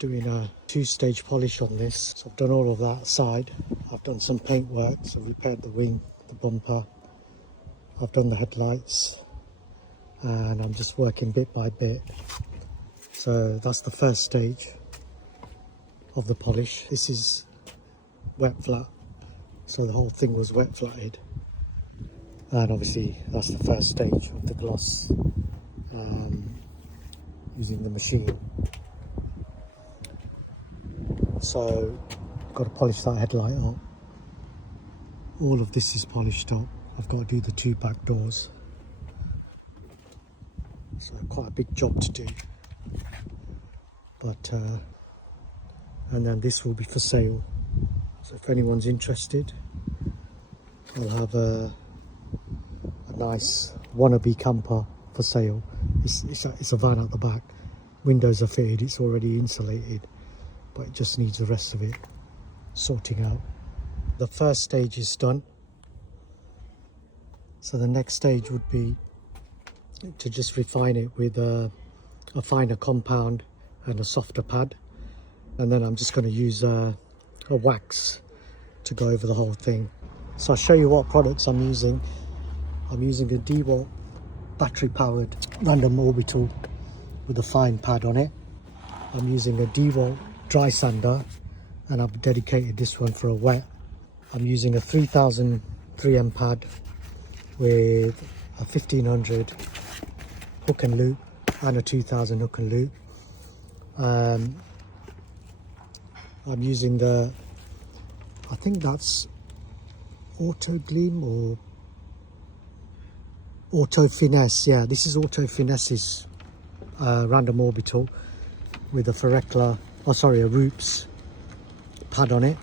doing a 2-stage polish on this. So I've done all of that side. I've done some paint work, so repaired the wing, the bumper. I've done the headlights, and I'm just working bit by bit. So that's the first stage of the polish. This is wet flat, so the whole thing was wet flatted, and obviously that's the first stage of the gloss using the machine. So got to polish that headlight up. All of this is polished up. I've got to do the 2 back doors, so quite a big job to do. But and then this will be for sale, so if anyone's interested, I'll have a nice wannabe camper for sale. It's a van at the back, windows are fitted, it's already insulated, but it just needs the rest of it sorting out. The first stage is done, so the next stage would be to just refine it with a finer compound and a softer pad, and then I'm just going to use a wax to go over the whole thing. So I'll show you what products I'm using. I'm using a DeWalt battery powered random orbital with a fine pad on it. I'm using a DeWalt dry sander, and I've dedicated this one for a wet. I'm using a 3000 3M pad with a 1500 hook and loop and a 2000 hook and loop. I'm using the, I think that's Auto Gleam or Auto Finesse. Yeah, this is Auto Finesse's random orbital with a Ferrecla, a Roops pad on it.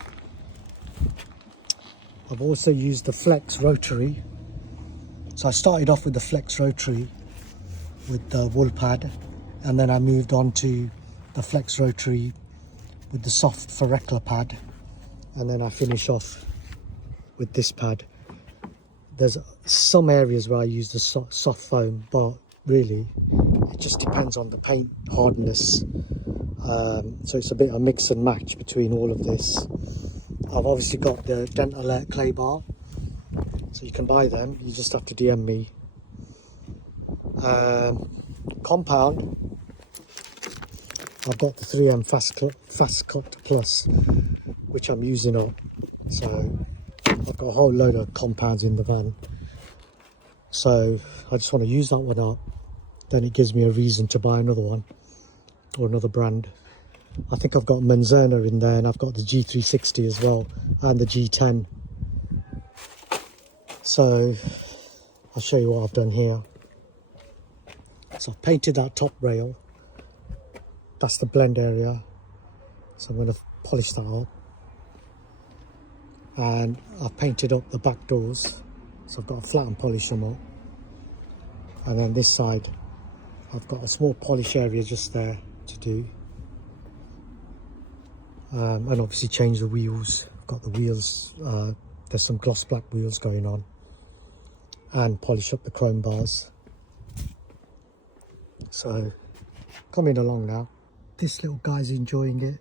I've also used the Flex Rotary. So I started off with the Flex Rotary with the wool pad, and then I moved on to the Flex Rotary with the soft Ferrecla pad, and then I finish off with this pad. There's some areas where I use the soft foam, but really it just depends on the paint hardness. So it's a bit of a mix and match between all of this. I've obviously got the Dent Alert clay bar, so you can buy them, you just have to DM me. Compound, I've got the 3M Fast Cut Plus, which I'm using up. So I've got a whole load of compounds in the van, so I just want to use that one up, then it gives me a reason to buy another one or another brand. I think I've got Manzana in there, and I've got the G360 as well, and the G10. So I'll show you what I've done here. So I've painted that top rail, that's the blend area, so I'm going to polish that up. And I've painted up the back doors, so I've got to flat and polish them up. And then this side, I've got a small polish area just there to do. And obviously change the wheels. I've got the wheels, there's some gloss black wheels going on, and polish up the chrome bars. So coming along now. This little guy's enjoying it.